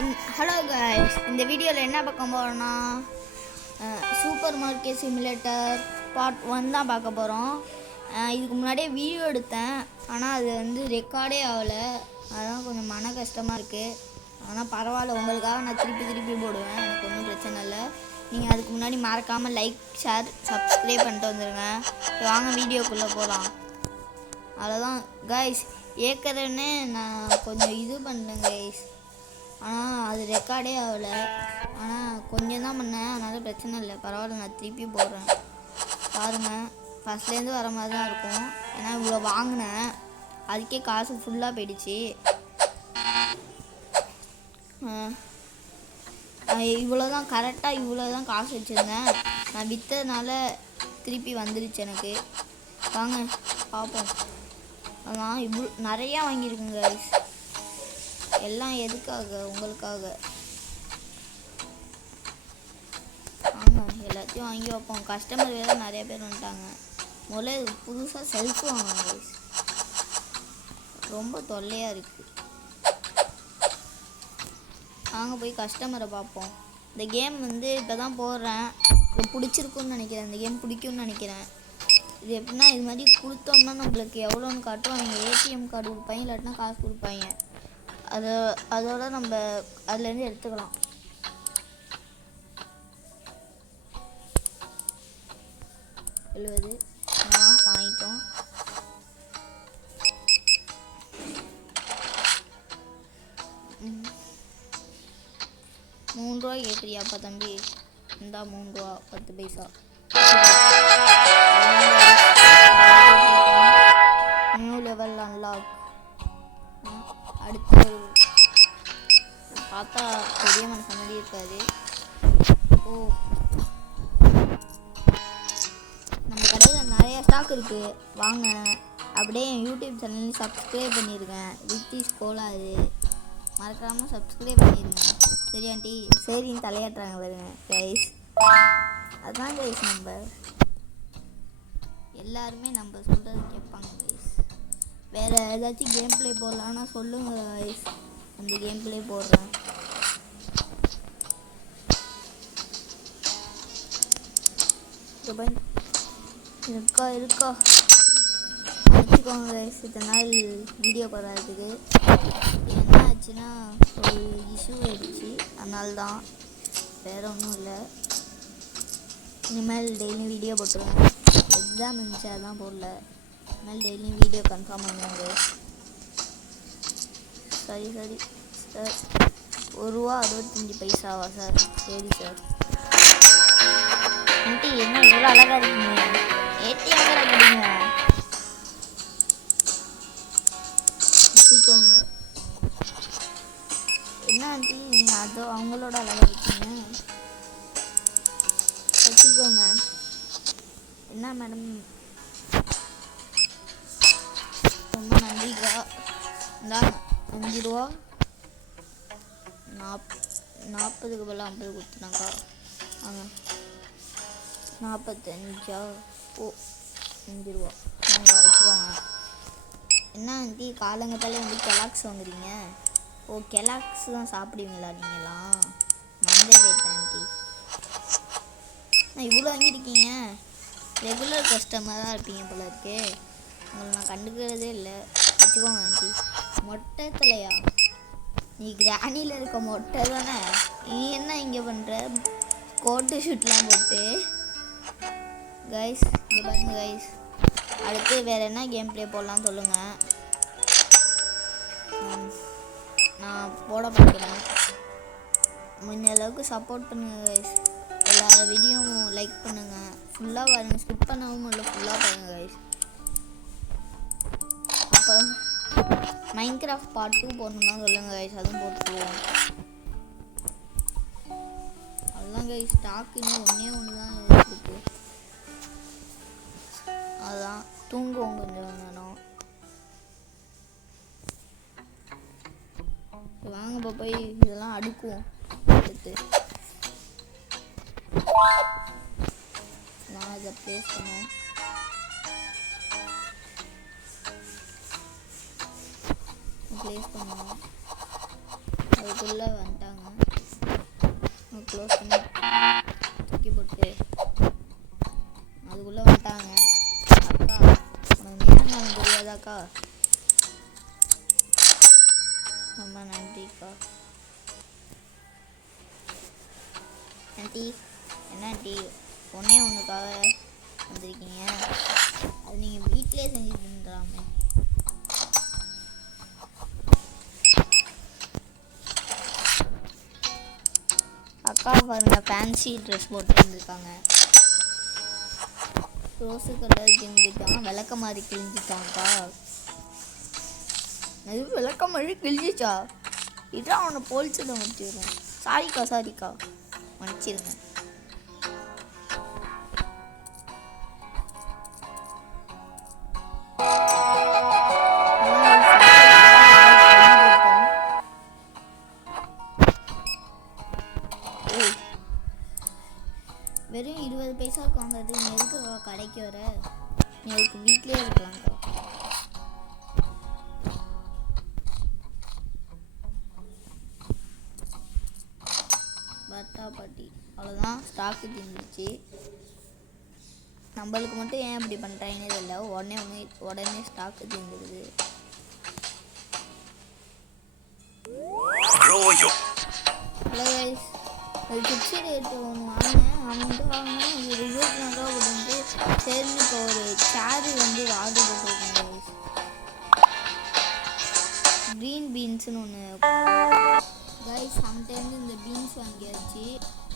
Hello guys, இந்த வீடியோவில் என்ன பார்க்க போகிறோன்னா சூப்பர் மார்க்கெட் சிமுலேட்டர் பார்ட் 1 தான் பார்க்க போகிறோம். இதுக்கு முன்னாடியே வீடியோ எடுத்தேன், ஆனால் அது வந்து ரெக்கார்டே ஆகலை. அதுதான் கொஞ்சம் மன கஷ்டமாக இருக்குது. ஆனால் பரவாயில்ல, உங்களுக்காக நான் திருப்பி போடுவேன், எனக்கு ஒன்றும் பிரச்சனை இல்லை. நீங்கள் அதுக்கு முன்னாடி மறக்காமல் லைக், ஷேர், சப்ஸ்கிரைப் பண்ணிட்டு வந்துடுங்க. வாங்க வீடியோக்குள்ளே போகலாம். அவ்வளோதான் கைஸ், ஏற்கனவே நான் கொஞ்சம் இது பண்ணேன் கைஸ், ஆனால் அது ரெக்கார்டே ஆகலை. ஆனால் கொஞ்சம் தான் பண்ணேன், அதனால் பிரச்சனை இல்லை, பரவாயில்ல, நான் திருப்பி போடுறேன். பாருங்கள், ஃபஸ்ட்லேருந்து வர மாதிரி தான் இருக்கும். ஏன்னா இவ்வளோ வாங்கினேன், அதுக்கே காசு ஃபுல்லாக போயிடுச்சு. இவ்வளோ தான் கரெக்டாக, இவ்வளோ தான் காசு வச்சுருந்தேன். நான் விற்றதுனால திருப்பி வந்துடுச்சு எனக்கு. வாங்க பார்ப்போம். அதான் இவ்வளோ நிறையா வாங்கியிருக்குங்க கைஸ். எல்லாம் எதுக்காக? உங்களுக்காக. ஆமாம், எல்லாத்தையும் வாங்கி வைப்போம். கஸ்டமர் வேறு நிறைய பேர் வந்துட்டாங்க. முதல்ல புதுசாக செல்ஃபு வாங்குவாங்க கைஸ், ரொம்ப தொல்லையாக இருக்குது. வாங்க போய் கஸ்டமரை பார்ப்போம். இந்த கேம் வந்து இப்போ தான் போடுறேன், இது பிடிச்சிருக்குன்னு நினைக்கிறேன். இந்த கேம் பிடிக்கும்னு நினைக்கிறேன். இது எப்படின்னா, இது மாதிரி கொடுத்தோம்னா நம்மளுக்கு எவ்வளோன்னு காட்டுவாங்க. ஏடிஎம் கார்டு கொடுப்பாங்க, இல்லாட்டினா காசு கொடுப்பாங்க. அதோட நம்ம அதுலேருந்து எடுத்துக்கலாம். எழுபது வாங்கிட்டோம். ₹3 கேட்குறியாப்பா தம்பி? இந்தா ₹3 10 பைசா. New level unlock. அடுத்து பார்த்தா பெரிய மனசு மாதிரி இருக்காது. ஓ, நம்ம கடையில் நிறைய ஸ்டாக் இருக்குது, வாங்க. அப்படியே என் யூடியூப் சேனலையும் சப்ஸ்கிரைப் பண்ணியிருக்கேன், ரித்திஷ் கோலாது. மறக்காமல் சப்ஸ்கிரைப் பண்ணிடுங்க. சரி ஆண்டி? சரின்னு தலையாட்டுறாங்க பாருங்க கைஸ். அதுதான் கைஸ், நம்ம எல்லாருமே நம்ம சொல்கிறது கேட்பாங்க கைஸ். வேறு ஏதாச்சும் கேம் பிளே போடலான்னா சொல்லுங்கள் கைஸ், அந்த கேம் பிளே போடுறேன். இருக்கா வச்சுக்கோங்க கைஸ். இத்தனை நாள் வீடியோ போடுறதுக்கு என்ன ஆச்சுன்னா, ஒரு இஷ்யூ ஆயிடுச்சு, அதனால தான், வேறு ஒன்றும் இல்லை. இனிமேல் டெய்லியும் வீடியோ போட்டுருவேன். எக்ஸாம் இருந்துச்சு, அதான் போடல. இனிமேல் டெய்லியும் வீடியோ கன்ஃபார்ம் பண்ணுவாங்க. சரி சார், ₹1.65 சார்? சரி சார். ஆண்டி என்ன இவ்வளோ அழகாக இருக்கீங்க? ஏடிஎம் கார்டை கொடுங்க, வச்சுக்கோங்க. என்ன ஆண்டி நீங்கள் அதோ அவங்களோட அழகாக இருக்கீங்க? வச்சுக்கோங்க. என்ன மேடம், ரொம்ப நன்றிக்கா. இந்தாங்க ₹5. 40க்கு பதில் 50 கொடுத்துனாக்கா. வாங்க, 45. ஓ, ₹5 வாங்க, வச்சுக்கோங்க. என்ன ஆண்டி காலங்கத்தாலே வந்து கெலாக்ஸ் வாங்குறீங்க? ஓ, கெலாக்ஸ் தான் சாப்பிடுவீங்களா நீங்களாம்? மண்டே போயிட்டேன் ஆண்டி. நான் இவ்வளோ வாங்கியிருக்கீங்க, ரெகுலர் கஸ்டமராக இருப்பீங்க போல இருக்கு. உங்களை நான் கண்டுக்கிறதே இல்லை. வச்சுக்கோங்க ஆண்டி. மொட்டை தலையா? நீ கிராணியில் இருக்க மொட்டை தானே? நீ என்ன இங்கே பண்ணுற கோட்டு ஷூட்லாம் போட்டு? கைஸ் இங்கே பாருங்க கைஸ். அடுத்து வேறு என்ன கேம் ப்ளே போடலான்னு சொல்லுங்கள், நான் போட பார்க்குறேன். முடிஞ்ச அளவுக்கு சப்போர்ட் பண்ணுங்கள் கைஸ். எல்லா வீடியோவும் லைக் பண்ணுங்கள். ஃபுல்லாக பாருங்கள், ஸ்கிப் பண்ணவும் இல்லை, ஃபுல்லாக பாருங்கள் கைஸ். அப்போ மைன்கிராஃப்ட் பார்ட் 2 போடணுன்னா சொல்லுங்கள் கைஸ், அதுவும் போட்டுருவோம். அதுதான் கைஸ், ஸ்டாக் இன்னும் ஒன்று தான் இருக்குது. அதுதான் தூங்குவோம் கொஞ்சம் நேரம். வாங்க இப்போ போய் இதெல்லாம் அடுக்குவோம். எடுத்து நான் இதை ப்ளேஸ் பண்ணுவோம். அதுக்குள்ளே வந்துட்டாங்க. க்ளோஸ் பண்ணி தூக்கி போட்டு அதுக்குள்ளே வந்துட்டாங்க. அக்கா உனக்கு நேரம் தெரியாதாக்கா? ரொம்ப நன்றிக்கா. ஆண்டி என்ன ஆண்டி ஒன்றே ஒன்றுக்காக வந்திருக்கீங்க? அது நீங்கள் வீட்டிலே செஞ்சு தின்றாமே. அக்கா பாருங்க ஃபேன்சி ட்ரெஸ் போட்டு வந்துருக்காங்க. ரோஸு கலர் கிழிஞ்சிட்டாங்க, விளக்க மாதிரி கிழிஞ்சிட்டாங்கக்கா. அது விளக்க மாதிரி கிழிஞ்சிச்சா? இதான் அவனை போலீஸில் முடிச்சிடுறேன். சாரிக்கா மன்னிச்சிருங்க. வெறும் 20 பைசாவுக்கு வாங்குறது நீ எதுக்கு கடைக்கு வர? நீ அதுக்கு வீட்லேயே இருக்கலாம்க்கா. பட்டா பாட்டி அவ்வளோதான், ஸ்டாக்கு தீர்ந்துச்சு. நம்மளுக்கு மட்டும் ஏன் இப்படி பண்ணுறாங்கன்னே தெரியல. உடனே ஸ்டாக்கு தீர்ந்துடுது. ஹலோ கைஸ், ஒரு கிட்ஸி ரேட்டு ஒன்று வாங்கினேன். வாங்கினேன் இது 24 ரூபா போட்டு சரின்னு இப்போ ஒரு சேரு வந்து ஆர்டர் போட்டுருக்கேன் கைஸ். க்ரீன் பீன்ஸுன்னு ஒன்று கைஸ். சம்டைம்ஸ் இந்த பீன்ஸ் வாங்கியாச்சு.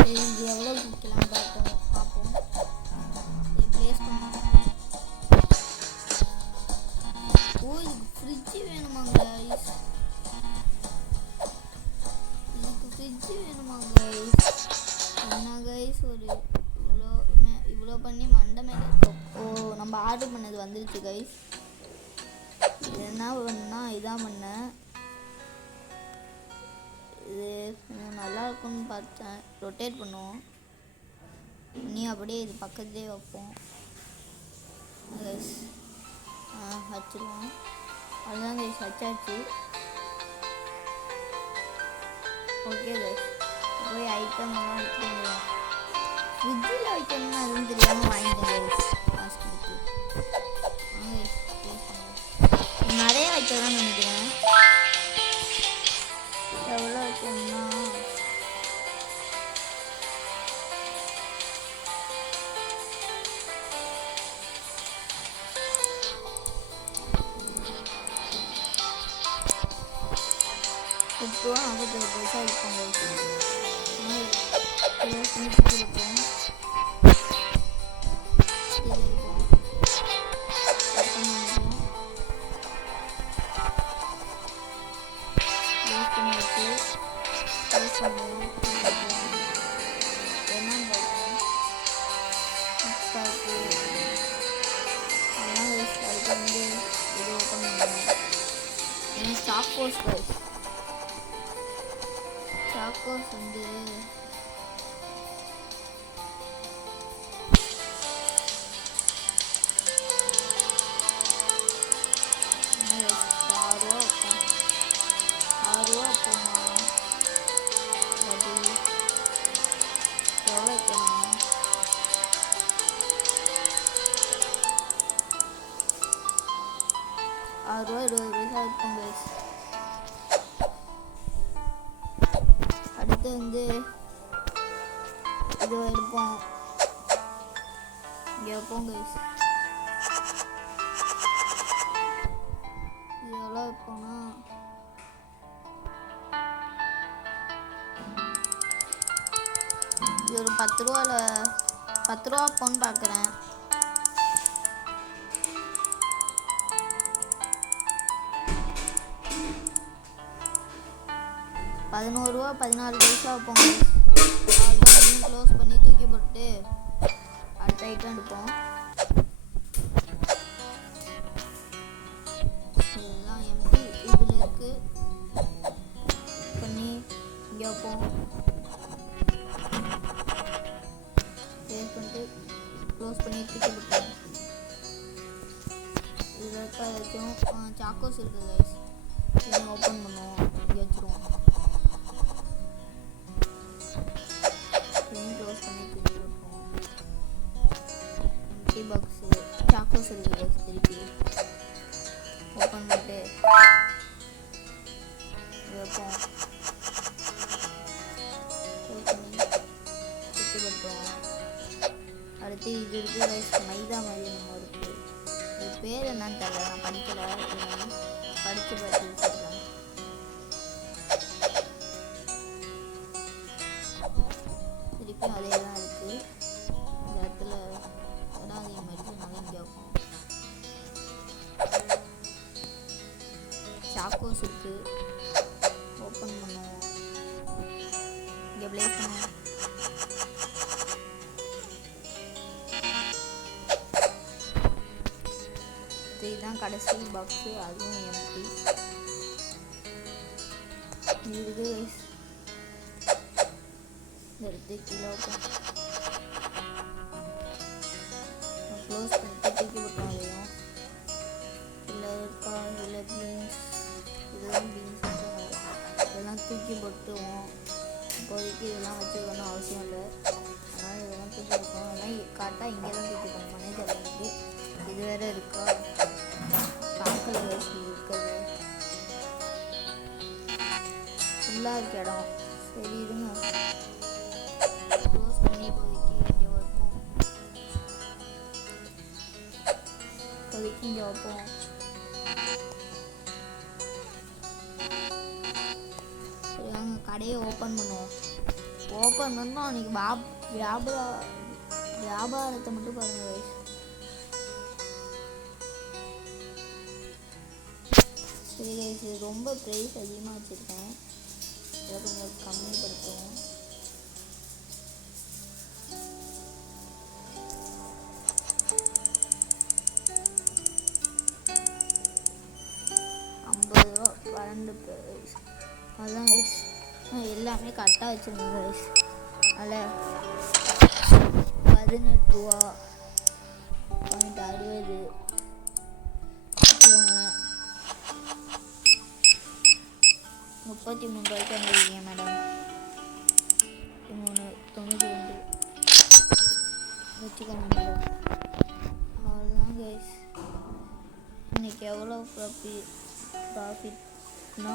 இது எவ்வளோ விற்கலாம் பார்ப்போம். இது ப்ளேஸ் பண்ணுவோம். ஓ இதுக்கு ஃப்ரிட்ஜு வேணுமா கைஸ்? என்ன கைஸ் ஒரு இவ்வளோ பண்ணி மண்டை மேலே இருக்கும். ஓ நம்ம ஆர்டர் பண்ணது வந்துருச்சு கைஸ். இது என்ன பண்ணா இதான் பண்ணேன். இது நல்லா இருக்கும்னு பார்த்தேன். ரொட்டேட் பண்ணுவோம். நீ அப்படியே இது பக்கத்துலேயே வைப்போம் கைஸ். வச்சுருவோம். அதுதான் கைஸ் வச்சாச்சு. ஓகே கைஸ், போய் ஐட்டம் எல்லாம் எடுத்துக்கலாம். ஃப்ரிட்ஜில் வைக்கணும்னா அதுவும் தெரியாமல் வாங்கிட்டேன் கைஸ். காசு கொடுத்து நிறைய வைக்கலாம்னு நினைக்கிறேன். எவ்வளோ வைக்கணும்னா இப்போ 57 பைசா வைப்பாங்க. கொடுப்போம். சாக்கோஸ் வந்து அடுத்து வந்து இது எடுப்போம். இங்கே வைப்போம் கைஸ். இது எவ்வளோ வைப்போம்னா இது ஒரு 10 ரூபா வைப்போன்னு பார்க்குறேன். ₹11 14 பைசா வைப்போம். அவ்வளோதான், க்ளோஸ் பண்ணி தூக்கி போட்டு அடுத்த ஐட்டம் எடுப்போம். இதெல்லாம் எம்டி இதில் இருக்கு பண்ணி இங்கே வைப்போம். சேவ் பண்ணிட்டு க்ளோஸ் பண்ணி தூக்கி போட்டோம். இதில் இருக்க ஏதாச்சும் சாக்கோஸ் இருக்குது கைஸ். இதை ஓப்பன் பண்ணுவோம். இங்கே வச்சுருவோம். பண்ணிடுவோம். தூக்கி போட்டுருவோம். அடுத்து இது இருக்குது மைதா மாதிரி நம்ம இருக்குது. இது பேர் என்னன்னு தெரியல, நான் படிக்கலை. படித்து பார்த்து சொல்கிறேன். திருப்பியும் அதே தான் இருக்குது. இந்த இடத்துல அதே மாதிரி நல்லா இங்கே இருக்கும். சாக்கோஸ் இருக்குது. ஓப்பன் பண்ணுவோம். இங்கே ப்ளேஸ் பண்ணுவோம். இதுதான் கடைசி பாக்ஸு, அதுவும் எம்டி. இது எடுத்து கீழே க்ளோஸ் பண்ணிட்டு தூக்கி போட்டோம். அதையும் இல்லை இருக்கா, இல்லை பீன்ஸ், இதெல்லாம் பீன்ஸ் இதெல்லாம் தூக்கி போட்டுவோம். இப்போதைக்கு இதெல்லாம் வச்சுக்கணும் அவசியம் இல்லை. அதனால் இதெல்லாம் தூக்கி போட்டோம். அதெல்லாம் கரெக்டாக இங்கே தான் தூக்கி போடணும்னே தெரியாது. இது வேறு இருக்கா, தாக்கல் வயசு இருக்கிறது ஃபுல்லாக இருக்க இடம். சரி இருங்க, க்ளோஸ் பண்ணி இப்போதைக்கு இங்கே வைப்போம். இப்போதைக்கு இங்கே வைப்போம். சரி வாங்க கடையை ஓப்பன் பண்ணுவோம். ஓப்பன் பண்ணோம். அன்றைக்கி வியாபாரத்தை மட்டும் பாருங்கள் வயசு. சரி கைஸ், இது ரொம்ப ப்ரைஸ் அதிகமாக வச்சுருக்கேன். இதை கொஞ்சம் கம்மிப்படுத்துவோம். ₹50 12 ப்ரைஸ். அதுதான் கைஸ், எல்லாமே கரெக்டாக வச்சுருந்தேன் கைஸ். அதில் ₹18.60 ₹33 வந்துருக்கீங்க மேடம். 93.92 வச்சுக்கோங்க மேடம். அவ்வளோதான் கைஸ். இன்றைக்கி எவ்வளோ ப்ராஃபிட்னா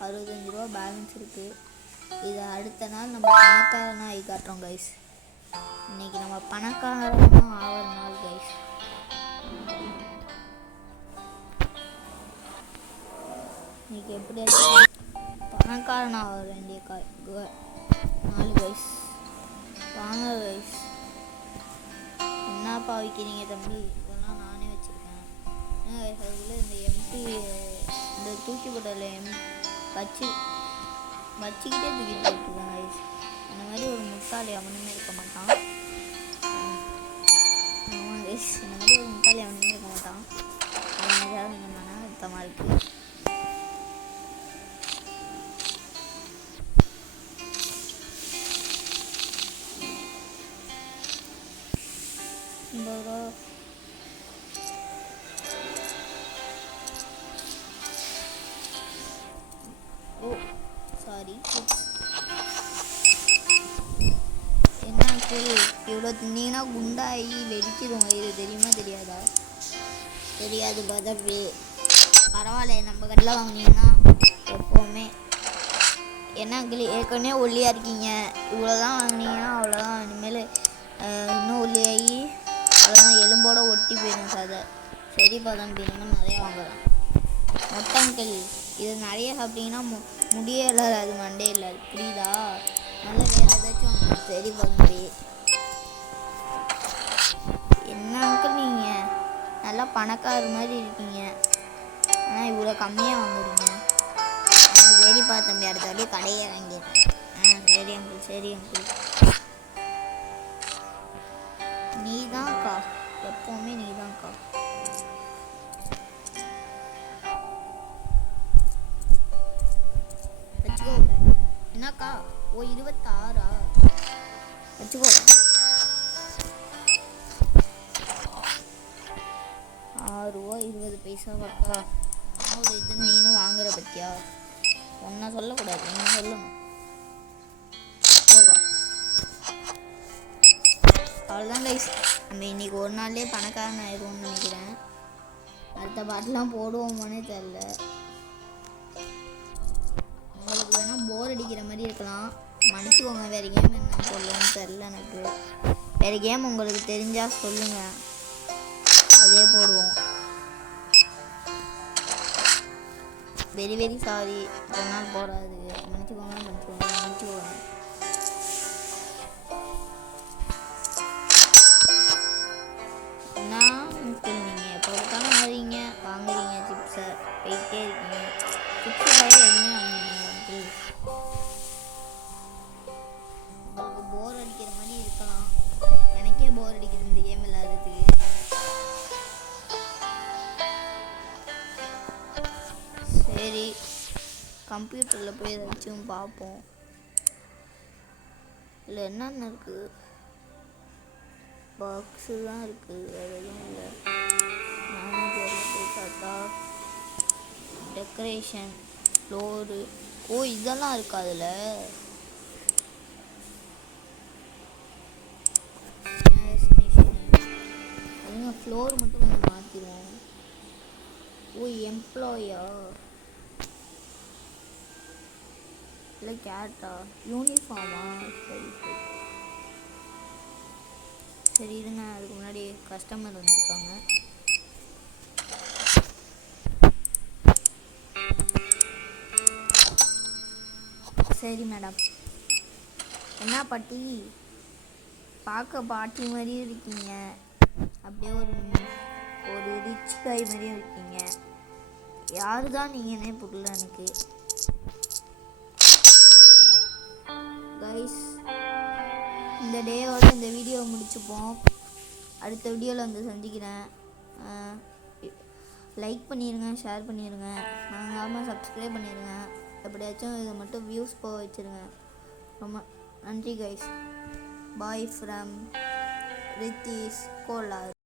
₹65 பேலன்ஸ் இருக்குது. இதை அடுத்த நாள் நம்ம பணக்காரனாக ஆகி காட்டுறோம் கைஸ். இன்றைக்கி நம்ம பணக்காரனாக ஆகிற நாள் கைஸ். இன்றைக்கி எப்படி பணக்காரனாக ஆக வேண்டிய நாலு கைஸ். வாங்க கைஸ். என்னப்பா வைக்கிறீங்க தம்பி? இதெல்லாம் நானே வச்சுருக்கேன். அதுக்குள்ளே இந்த எம்டி இந்த தூக்கி போட்டதில் வச்சுக்கிட்டே தூக்கிட்டு போட்டுருக்கேன் கைஸ். அந்த மாதிரி ஒரு முட்டாளி அவனுமே இருக்க மாட்டான். ஆமாம் கைஸ், இந்த மாதிரி ஒரு முட்டாளி அவனுமே இருக்க மாட்டான். அவன் ஏதாவது என்னன்னா அர்த்தமாக இருக்குது. ஓ சாரி, என்ன இவ்வளோ தின்னீங்கன்னா குண்டாகி வெடிச்சிடும் வயிறு. தெரியுமா தெரியாதா? தெரியாது பதவி. பரவாயில்ல, நம்ம கடையில் வாங்கினீங்கன்னா எப்போவுமே என்ன அங்கிள் ஏற்கனவே ஒல்லியாக இருக்கீங்க, இவ்வளோதான் வாங்கினீங்கன்னா அவ்வளோதான். இனிமேல் இன்னும் ஒல்லியாகி அவ்வளோதான், எலும்போடு ஒட்டி போயிடும் சார். சரி பதம்பி, இனிமேல் நிறையா வாங்குறேன். மொட்டை அங்கிள் இது நிறைய சாப்பிட்டீங்கன்னா முடியே இல்லை, அது மண்டே இல்லை, புரியுதா? நல்ல வேறு ஏதாச்சும் வாங்க. சரி பதம்பி. என்ன அங்கிள் நீங்கள் நல்லா பணக்கார மாதிரி இருக்கீங்க, ஆனால் இவ்வளோ கம்மியாக வாங்குறீங்க. சரிப்பா தம்பி, அடுத்த வாட்டி கடையே வாங்கிடுறேன். சரி அங்கிள், சரி அங்கிள். நீதான்க்கா, எப்போவுமே நீதான்க்கா. வச்சுக்கோ. என்னக்கா? ஓ 26ஆ? வச்சுக்கோ. ₹6.20 ஒரு இது நீனும் வாங்குற பற்றியா? ஒன்றா சொல்லக்கூடாது, நீங்கள் சொல்லணும். போகா. அவ்வளோதான் கைஸ், நம்ம இன்றைக்கி ஒரு நாள்லேயே பணக்காரன் ஆயிடுவோம்னு நினைக்கிறேன். அடுத்த பாட்டெலாம் போடுவோமானே தெரில. உங்களுக்கு மன்னிச்சுக்கோங்க, வேறு கேம் என்ன சொல்லணும்னு தெரில எனக்கு. வேறு கேம் உங்களுக்கு தெரிஞ்சால் சொல்லுங்கள், அதே போடுவோம். வெரி வெரி சாரி, சொன்னால் போடாது. மன்னிச்சுக்கோங்க. என்ன அங்கிள், நீங்கள் எப்போ பார்த்தாலும் வாங்குறீங்க சிப்ஸை, போயிட்டே இருக்கீங்க. சிப்ஸு பயிர் எதுவுமே வாங்குறீங்க அங்கிள். உங்களுக்கு போர் அடிக்கிற மாதிரி இருக்கலாம், எனக்கே போர் அடிக்குது இந்த கேம் விளையாடுறதுக்கு. சரி, கம்ப்யூட்டரில் போய் ஏதாச்சும் பார்ப்போம். இல்லை என்னென்ன இருக்குது, பாக்ஸு தான் இருக்குது, வேறு எதுவும் இல்லை. மேனேஜரில் போய் பார்த்தா டெக்கரேஷன், ஃப்ளோரு, இதெல்லாம் இருக்கு அதில். அதுங்க ஃப்ளோர் மட்டும் கொஞ்சம் மாற்றிடுவோம். எம்ப்ளாயா இல்லை கேட்டா, யூனிஃபார்மா? சரி இருங்க, அதுக்கு முன்னாடி கஸ்டமர் வந்திருக்காங்க. சரி மேடம். என்ன பாட்டி, பார்க்க பாட்டி மாதிரியும் இருக்கீங்க, அப்படியே ஒரு ரிச் கை மாதிரியும் இருக்கீங்க. யாரு தான் நீங்கன்னே புரியல எனக்கு. கைஸ், இந்த டேயோட இந்த வீடியோ முடிச்சுப்போம். அடுத்த வீடியோவில் வந்து சந்திக்கிறேன். லைக் பண்ணிடுங்க, ஷேர் பண்ணிடுங்க, மறக்காமல் சப்ஸ்கிரைப் பண்ணிடுங்க. எப்படியாச்சும் இதை மட்டும் வியூஸ் போக வச்சுருங்க. ரொம்ப நன்றி guys. Bye from Ritheesh Kolar.